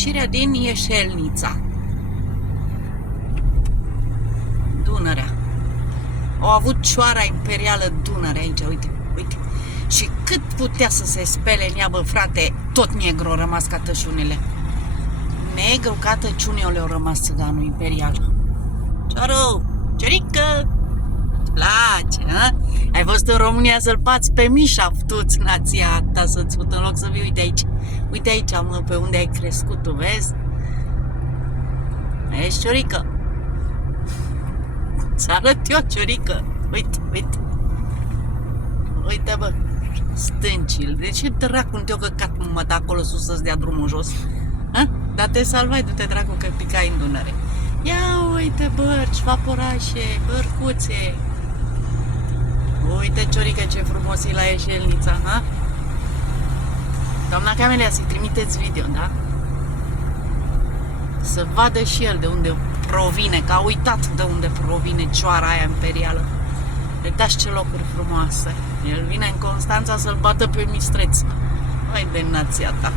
ieșirea din Ieșelnița. Dunărea. Au avut cioara imperială Dunărea aici, uite, uite. Și cât putea să se spele în ea, bă, frate, tot negru a rămas ca tășunile. Negru ca tăciunile au rămas țăganul imperial. Cioru, ciorică, place, ha? Ai fost în România să-l bați pe Mișa, tu-ți nația ta să-ți fut în loc să vii, uite aici. Uite aici, mă, pe unde ai crescut, tu vezi? Ești, ciorică. Ți arăt eu, ciorică. Uite, uite. Uite, bă, stâncile. De ce dracu nu te-o căcat, mă, de acolo sus să-ți dea drumul jos? Ha? Dar te salvai, du-te, dracu, că picai în Dunăre. Ia uite, bărci, vaporașe, bărcuțe. Uite, ciorică, ce frumos e la Ieșelnița, ha? Doamna Camelia, să-i trimiteți video, da? Să vadă și el de unde provine, că a uitat de unde provine cioara aia imperială. Uitați ce locuri frumoase. El vine în Constanța să-l bată pe Mistreț. Hai de nația ta.